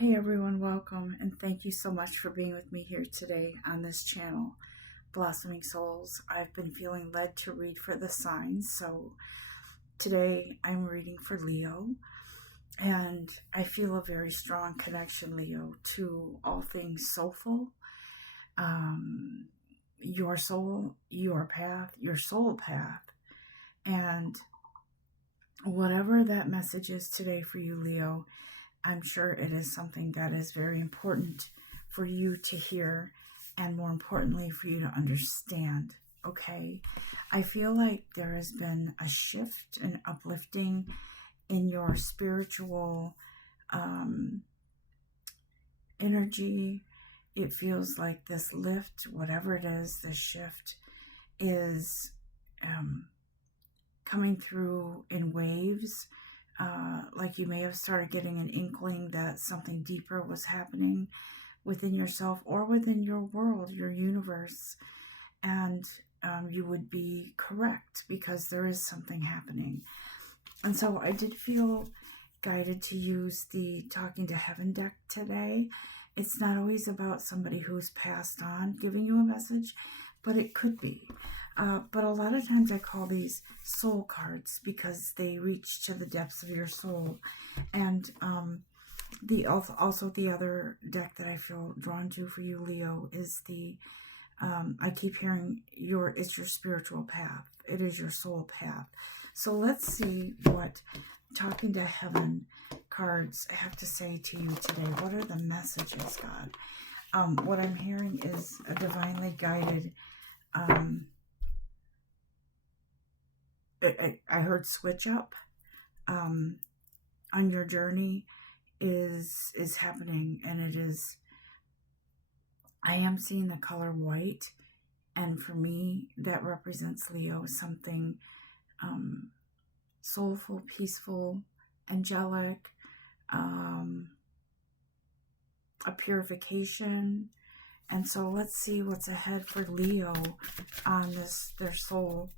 Hey everyone, welcome and thank you so much for being with me here today on this channel, Blossoming Souls. I've been feeling led to read for the signs, so today I'm reading for Leo, and I feel a very strong connection, Leo, to all things soulful, your soul, your path, your soul path, and whatever that message is today for you, Leo, I'm sure it is something that is very important for you to hear, and more importantly for you to understand. Okay, I feel like there has been a shift and uplifting in your spiritual energy. It feels like this lift, whatever it is, this shift is coming through in waves. Like you may have started getting an inkling that something deeper was happening within yourself or within your world, your universe. And you would be correct because there is something happening. And so I did feel guided to use the Talking to Heaven deck today. It's not always about somebody who's passed on giving you a message, but it could be. But a lot of times I call these soul cards because they reach to the depths of your soul. And also the other deck that I feel drawn to for you, Leo, is the I keep hearing it's your spiritual path. It is your soul path. So let's see what Talking to Heaven cards have to say to you today. What are the messages, God? What I'm hearing is a divinely guided I heard switch up on your journey is happening, and it is, I am seeing the color white, and for me that represents, Leo, something soulful, peaceful, angelic, a purification. And so let's see what's ahead for Leo on their soul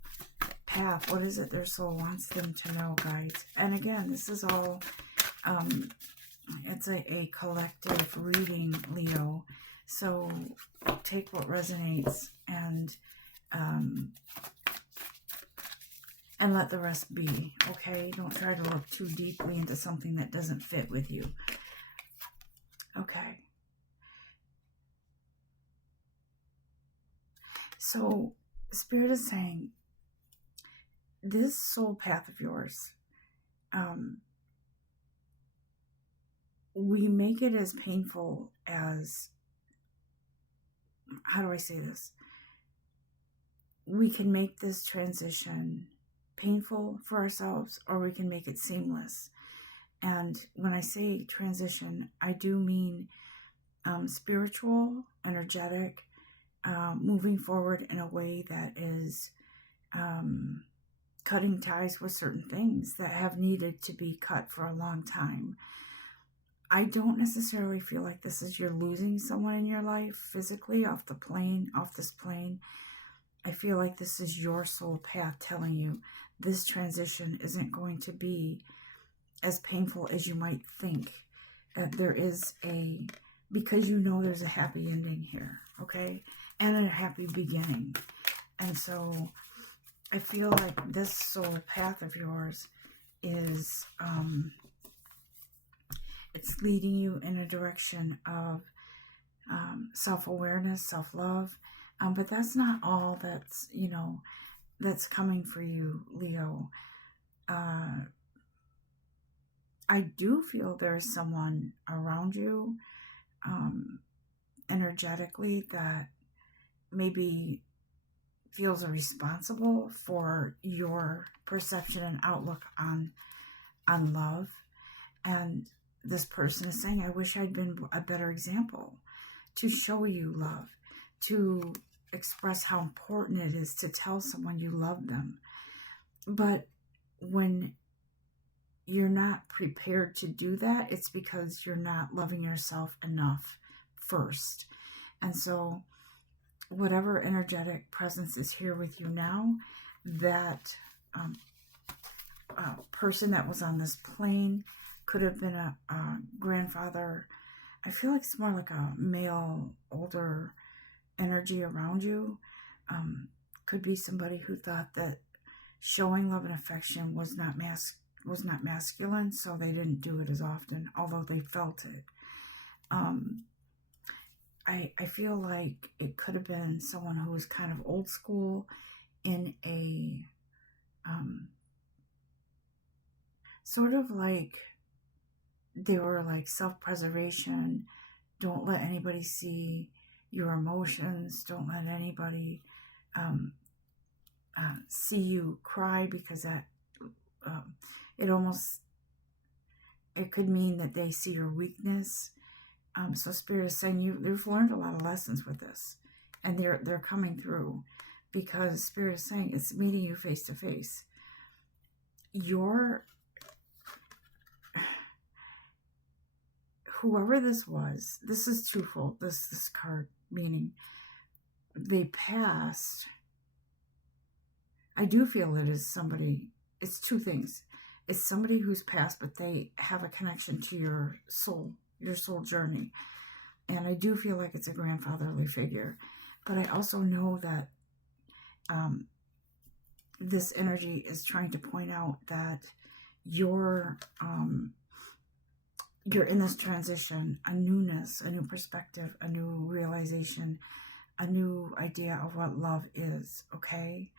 path. What is it their soul wants them to know, guys? And again, this is all, it's a collective reading, Leo. So take what resonates and let the rest be, okay? Don't try to look too deeply into something that doesn't fit with you. Okay. So Spirit is saying, this soul path of yours, we make it as painful as, how do I say this? We can make this transition painful for ourselves, or we can make it seamless. And when I say transition, I do mean spiritual, energetic, moving forward in a way that is cutting ties with certain things that have needed to be cut for a long time. I don't necessarily feel like this is you're losing someone in your life physically off this plane. I feel like this is your soul path telling you this transition isn't going to be as painful as you might think. There is because you know there's a happy ending here, okay? And a happy beginning. And so I feel like this soul path of yours is, it's leading you in a direction of self-awareness, self-love. But that's not all that's, that's coming for you, Leo. I do feel there's someone around you energetically that maybe feels responsible for your perception and outlook on love. And this person is saying, I wish I'd been a better example to show you love, to express how important it is to tell someone you love them. But when you're not prepared to do that, it's because you're not loving yourself enough first. And so whatever energetic presence is here with you now, that person that was on this plane could have been a grandfather, I feel like it's more like a male, older energy around you. Could be somebody who thought that showing love and affection was not masculine, so they didn't do it as often, although they felt it. I feel like it could have been someone who was kind of old school in a sort of like they were like self-preservation. Don't let anybody see your emotions. Don't let anybody see you cry, because that it could mean that they see your weakness. So Spirit is saying you've learned a lot of lessons with this, and they're coming through, because Spirit is saying it's meeting you face to face. Whoever this was, this is twofold. This card meaning they passed. I do feel it is somebody. It's two things. It's somebody who's passed, but they have a connection to your soul journey. And I do feel like it's a grandfatherly figure. But I also know that this energy is trying to point out that you're in this transition, a newness, a new perspective, a new realization, a new idea of what love is, okay?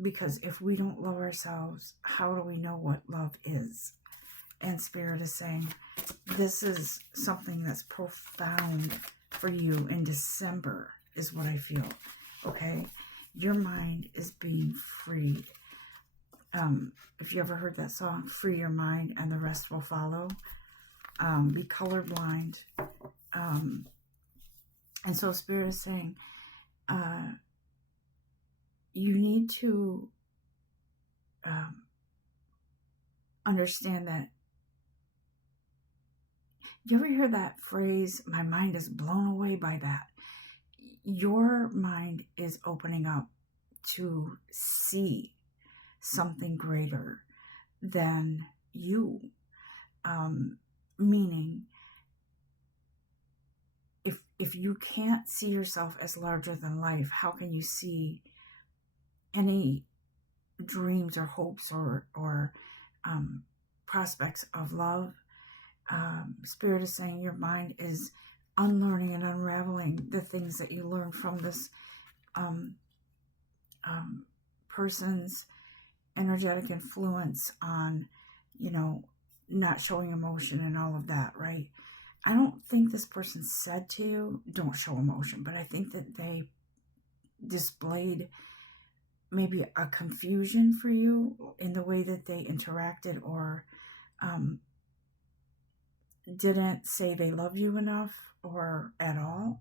Because if we don't love ourselves, how do we know what love is? And Spirit is saying, this is something that's profound for you in December, is what I feel, okay? Your mind is being freed. If you ever heard that song, Free Your Mind and the Rest Will Follow, be colorblind. And so Spirit is saying, you need to understand that. You ever hear that phrase, my mind is blown away by that? Your mind is opening up to see something greater than you. Meaning, if you can't see yourself as larger than life, how can you see any dreams or hopes or prospects of love? Spirit is saying your mind is unlearning and unraveling the things that you learned from this person's energetic influence on, not showing emotion and all of that, right? I don't think this person said to you, don't show emotion, but I think that they displayed maybe a confusion for you in the way that they interacted, or didn't say they love you enough or at all.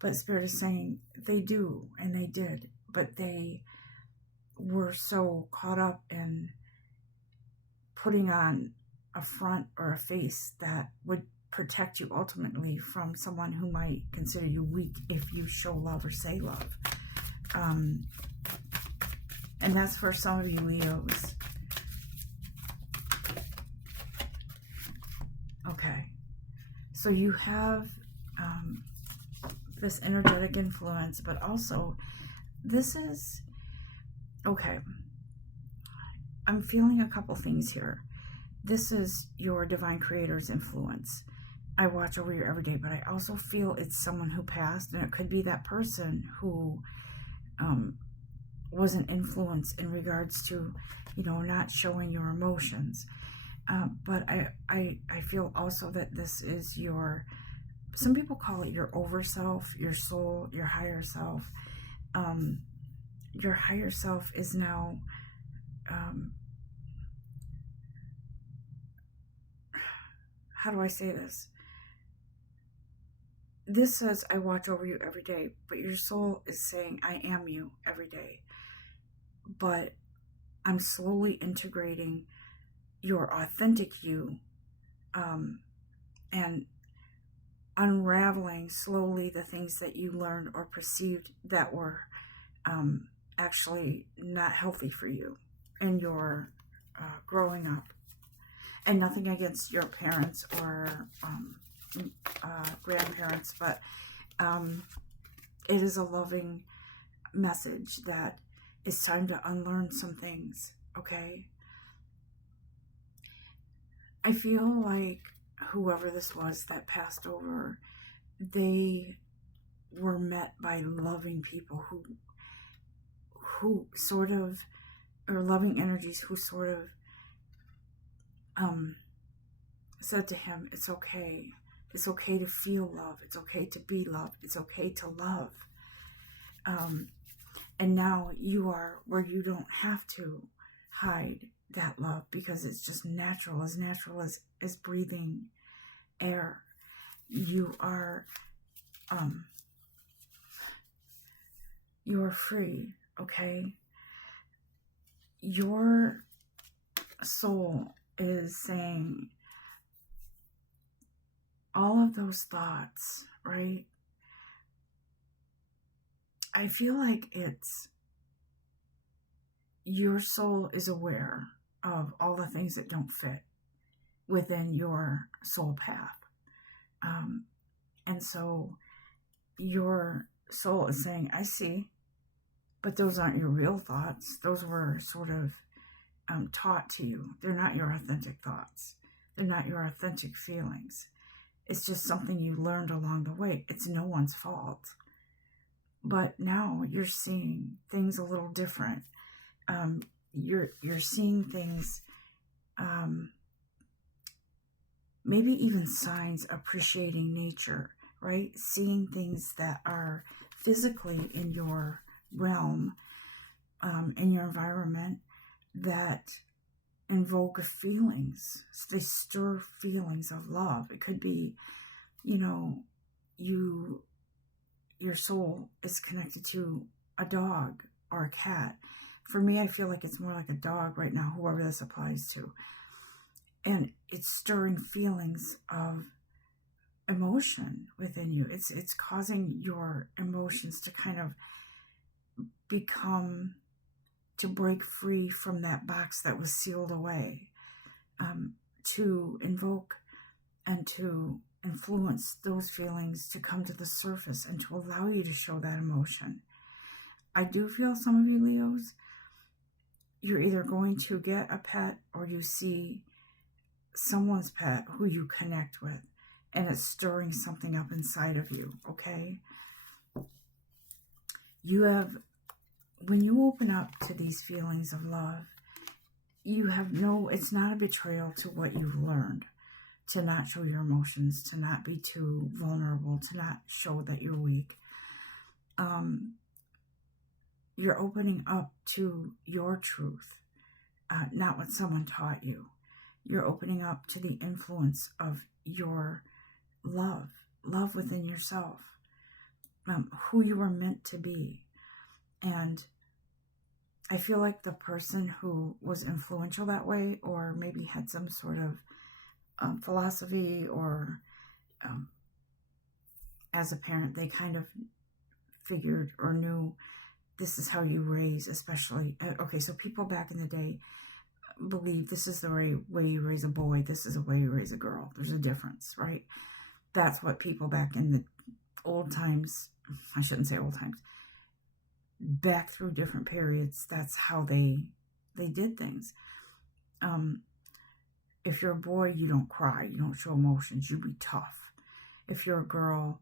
But Spirit is saying they do, and they did, but they were so caught up in putting on a front or a face that would protect you ultimately from someone who might consider you weak if you show love or say love. And that's for some of you Leos. Okay. So you have this energetic influence, but also this is, okay, I'm feeling a couple things here. This is your divine creator's influence. I watch over you every day, but I also feel it's someone who passed, and it could be that person who was an influence in regards to, not showing your emotions. But I feel also that this is some people call it your overself, your soul, your higher self. Your higher self is now, how do I say this? This says, I watch over you every day, but your soul is saying, I am you every day. But I'm slowly integrating your authentic you, and unraveling slowly the things that you learned or perceived that were actually not healthy for you in your growing up. And nothing against your parents or grandparents, but it is a loving message that it's time to unlearn some things, okay? I feel like whoever this was that passed over, they were met by loving people who sort of, or loving energies who sort of said to him, it's okay. It's okay to feel love. It's okay to be loved. It's okay to love. And now you are where you don't have to hide that love, because it's just natural as breathing air. You are free, okay? Your soul is saying all of those thoughts, right? I feel like it's your soul is aware of all the things that don't fit within your soul path. And so your soul is saying, I see, but those aren't your real thoughts. Those were sort of taught to you. They're not your authentic thoughts. They're not your authentic feelings. It's just something you learned along the way. It's no one's fault. But now you're seeing things a little different. You're seeing things, maybe even signs, appreciating nature, right? Seeing things that are physically in your realm, in your environment, that invoke feelings. They stir feelings of love. It could be, your soul is connected to a dog or a cat. For me, I feel like it's more like a dog right now, whoever this applies to. And it's stirring feelings of emotion within you. It's causing your emotions to kind of to break free from that box that was sealed away, to invoke and to influence those feelings to come to the surface and to allow you to show that emotion. I do feel some of you Leos, you're either going to get a pet or you see someone's pet who you connect with, and it's stirring something up inside of you, okay? When you open up to these feelings of love, it's not a betrayal to what you've learned, to not show your emotions, to not be too vulnerable, to not show that you're weak. You're opening up to your truth, not what someone taught you. You're opening up to the influence of your love within yourself, who you were meant to be. And I feel like the person who was influential that way, or maybe had some sort of philosophy, or as a parent, they kind of figured or knew this is how you raise, especially, okay, so people back in the day believe this is the way you raise a boy, this is the way you raise a girl. There's a difference, right? That's what people back in the old times, I shouldn't say old times, back through different periods, that's how they did things. If you're a boy, you don't cry, you don't show emotions, you be tough. If you're a girl,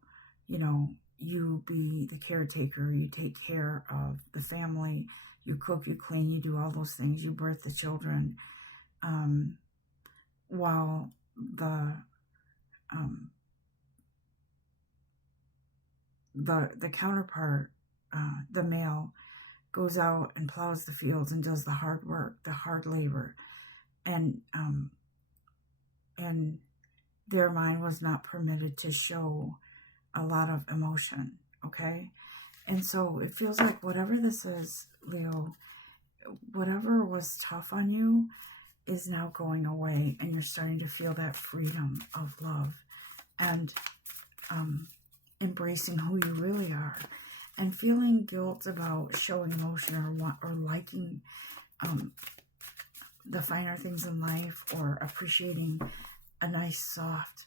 you be the caretaker, you take care of the family, you cook, you clean, you do all those things, you birth the children, while the counterpart, the male, goes out and plows the fields and does the hard work, the hard labor, and their mind was not permitted to show a lot of emotion, okay? And so it feels like whatever this is, Leo, whatever was tough on you is now going away, and you're starting to feel that freedom of love and embracing who you really are, and feeling guilt about showing emotion or liking the finer things in life, or appreciating a nice soft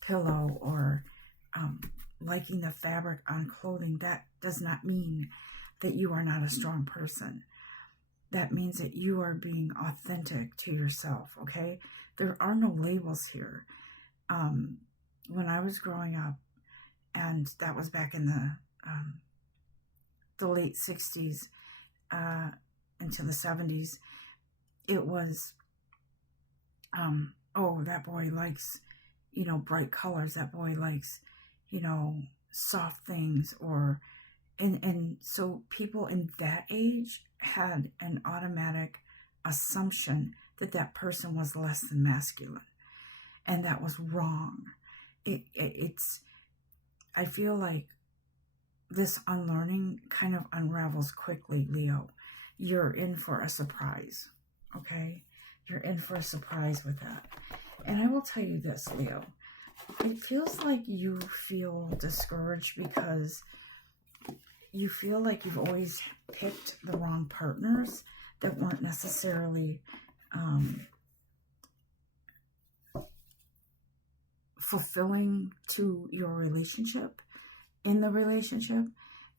pillow, or liking the fabric on clothing, that does not mean that you are not a strong person. That means that you are being authentic to yourself, okay? There are no labels here. When I was growing up, and that was back in the late 60s into the 70s, it was, oh, that boy likes, bright colors. That boy likes, soft things, or, and so people in that age had an automatic assumption that that person was less than masculine, and that was wrong. It's, I feel like this unlearning kind of unravels quickly, Leo. You're in for a surprise, okay? You're in for a surprise with that. And I will tell you this, Leo. It feels like you feel discouraged because you feel like you've always picked the wrong partners that weren't necessarily fulfilling to your relationship, in the relationship.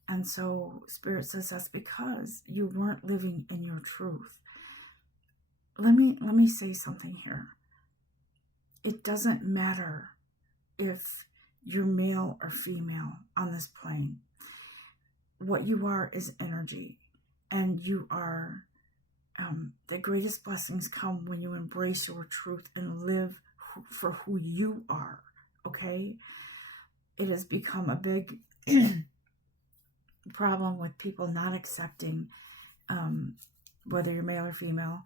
And so Spirit says that's because you weren't living in your truth. Let me say something here. It doesn't matter if you're male or female on this plane. What you are is energy, and you are, the greatest blessings come when you embrace your truth and live for who you are, okay? It has become a big problem with people not accepting whether you're male or female,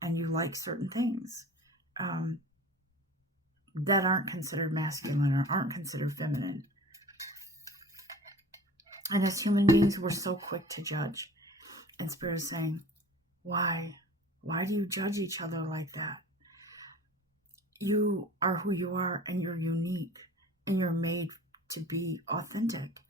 and you like certain things that aren't considered masculine or aren't considered feminine. And as human beings, we're so quick to judge. And Spirit is saying, why? Why do you judge each other like that? You are who you are, and you're unique, and you're made to be authentic.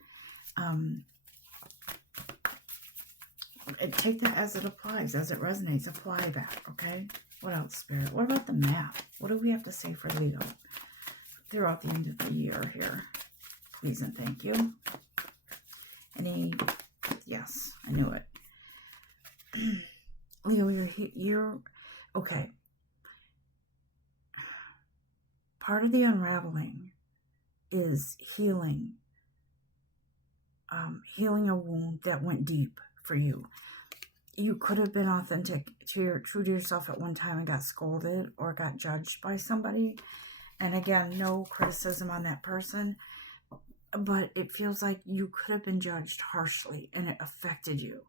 Take that as it applies, as it resonates. Apply that, okay? What else, Spirit? What about the map? What do we have to say for Leo throughout the end of the year here? Please and thank you. Yes, I knew it. Leo, you're okay. Part of the unraveling is healing. Healing a wound that went deep for you. You could have been authentic true to yourself at one time and got scolded or got judged by somebody. And again, no criticism on that person, but it feels like you could have been judged harshly, and it affected you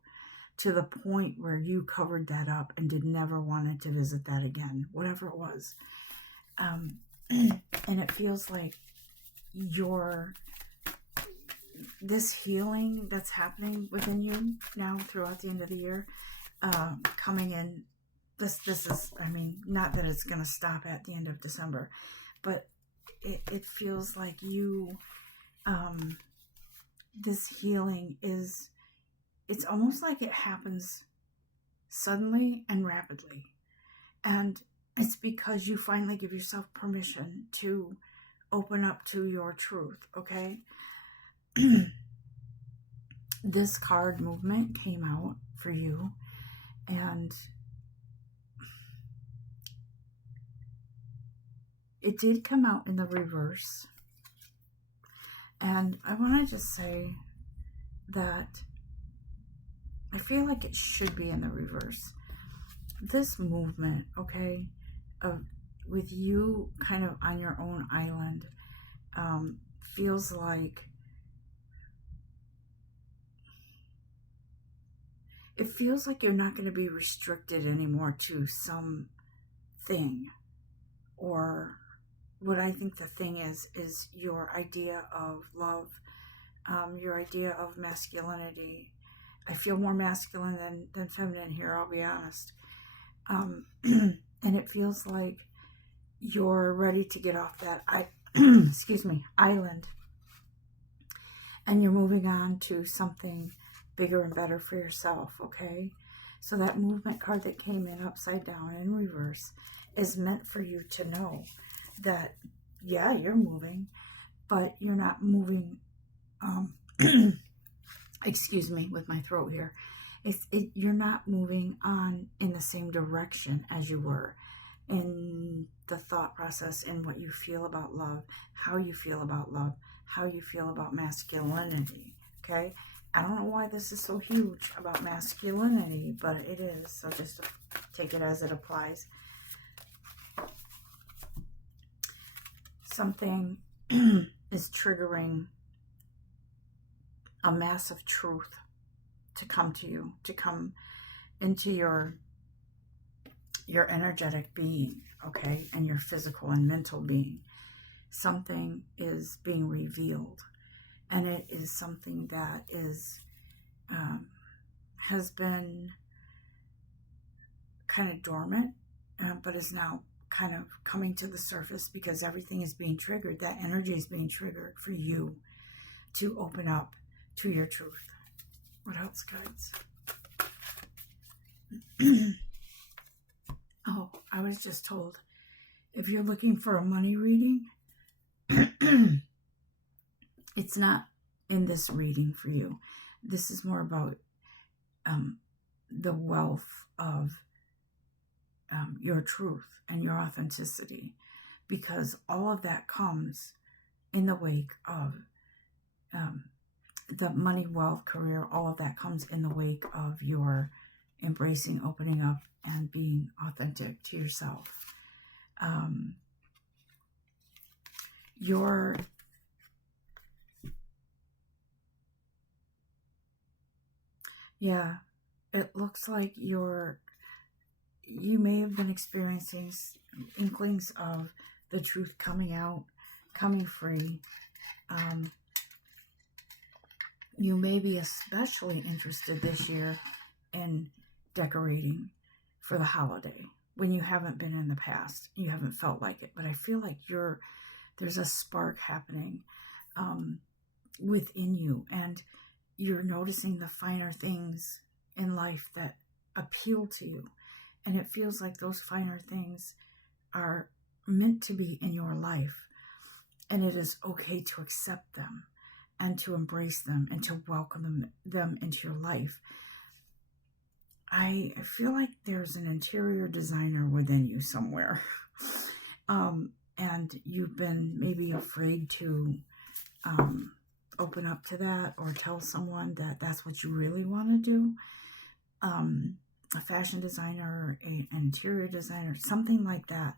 to the point where you covered that up and never wanted to visit that again, whatever it was. And it feels like this healing that's happening within you now throughout the end of the year, coming in, this is, I mean, not that it's going to stop at the end of December, but it feels like you, this healing is, it's almost like it happens suddenly and rapidly. And it's because you finally give yourself permission to open up to your truth, okay? This card movement came out for you, and it did come out in the reverse. And I want to just say that I feel like it should be in the reverse. This movement, okay, with you kind of on your own island, feels like you're not going to be restricted anymore to some thing, or what I think the thing is your idea of love, your idea of masculinity. I feel more masculine than feminine here, I'll be honest. And it feels like you're ready to get off that island, and you're moving on to something bigger and better for yourself, okay? So that movement card that came in upside down in reverse is meant for you to know that, yeah, you're moving, but you're not moving, excuse me, with my throat here. You're not moving on in the same direction as you were in the thought process, in what you feel about love, how you feel about love, how you feel about masculinity, okay? I don't know why this is so huge about masculinity, but it is, so just take it as it applies. Something is triggering a massive truth to come to you, to come into your energetic being, okay, and your physical and mental being. Something is being revealed, and it is something that is has been kind of dormant, but is now kind of coming to the surface because everything is being triggered. That energy is being triggered for you to open up to your truth. What else, guys? Oh, I was just told, if you're looking for a money reading, it's not in this reading for you. This is more about the wealth of your truth and your authenticity, because all of that comes in the wake of the money, wealth, career. All of that comes in the wake of your embracing, opening up, and being authentic to yourself. Yeah, it looks like you may have been experiencing inklings of the truth coming out, coming free. You may be especially interested this year in decorating for the holiday when you haven't been in the past. You haven't felt like it, but I feel like there's a spark happening within you, and you're noticing the finer things in life that appeal to you. And it feels like those finer things are meant to be in your life. And it is okay to accept them and to embrace them and to welcome them into your life. I feel like there's an interior designer within you somewhere. And you've been maybe afraid to open up to that or tell someone that that's what you really want to do. A fashion designer, an interior designer, something like that,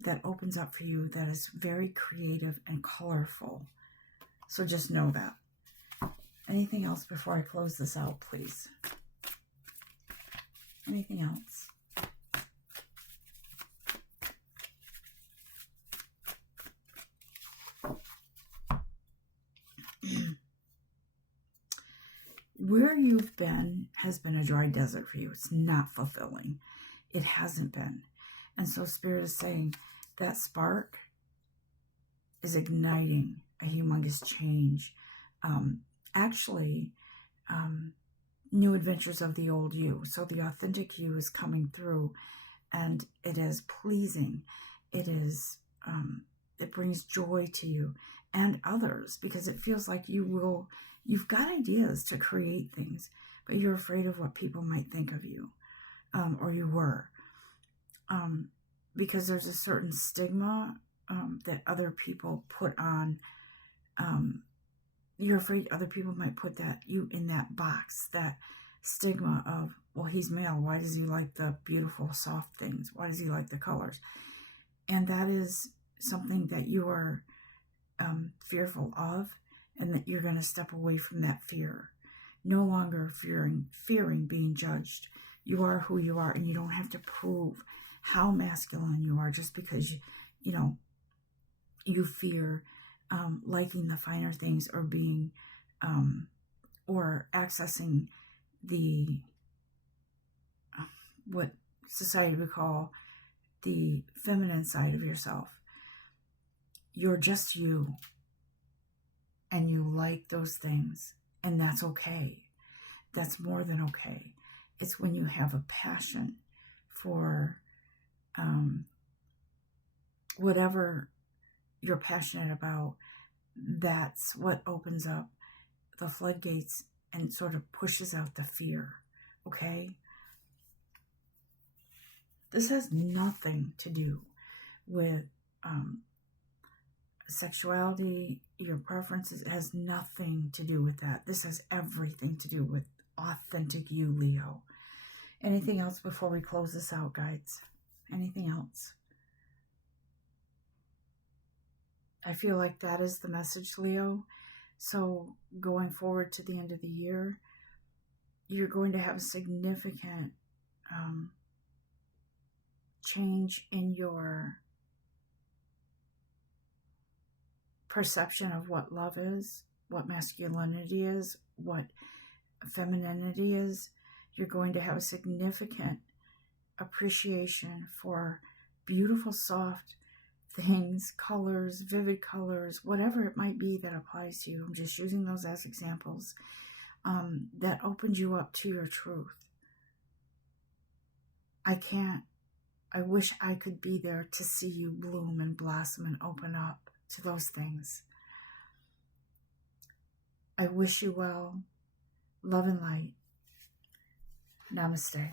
that opens up for you, that is very creative and colorful. So just know that. Anything else before I close this out, please? Anything else? Where you've been has been a dry desert for you. It's not fulfilling. It hasn't been. And so Spirit is saying that spark is igniting a humongous change. New adventures of the old you. So the authentic you is coming through, and it is pleasing. It is, it brings joy to you and others, because it feels like you've got ideas to create things, but you're afraid of what people might think of you, or you were, because there's a certain stigma that other people put on. You're afraid other people might put you in that box, that stigma of, well, he's male. Why does he like the beautiful, soft things? Why does he like the colors? And that is something that you are fearful of, and that you're going to step away from that fear. No longer fearing being judged. You are who you are, and you don't have to prove how masculine you are just because you fear liking the finer things, or being or accessing the what society would call the feminine side of yourself. You're just you, and you like those things, and that's okay. That's more than okay. It's when you have a passion for whatever you're passionate about. That's what opens up the floodgates and sort of pushes out the fear. Okay? This has nothing to do with sexuality, your preferences. It has nothing to do with that. This has everything to do with authentic you, Leo. Anything else before we close this out, guides? Anything else? I feel like that is the message, Leo. So going forward to the end of the year, you're going to have a significant change in your perception of what love is, what masculinity is, what femininity is. You're going to have a significant appreciation for beautiful, soft things, colors, vivid colors, whatever it might be that applies to you. I'm just using those as examples. That opens you up to your truth. I wish I could be there to see you bloom and blossom and open up to those things. I wish you well. Love and light. Namaste.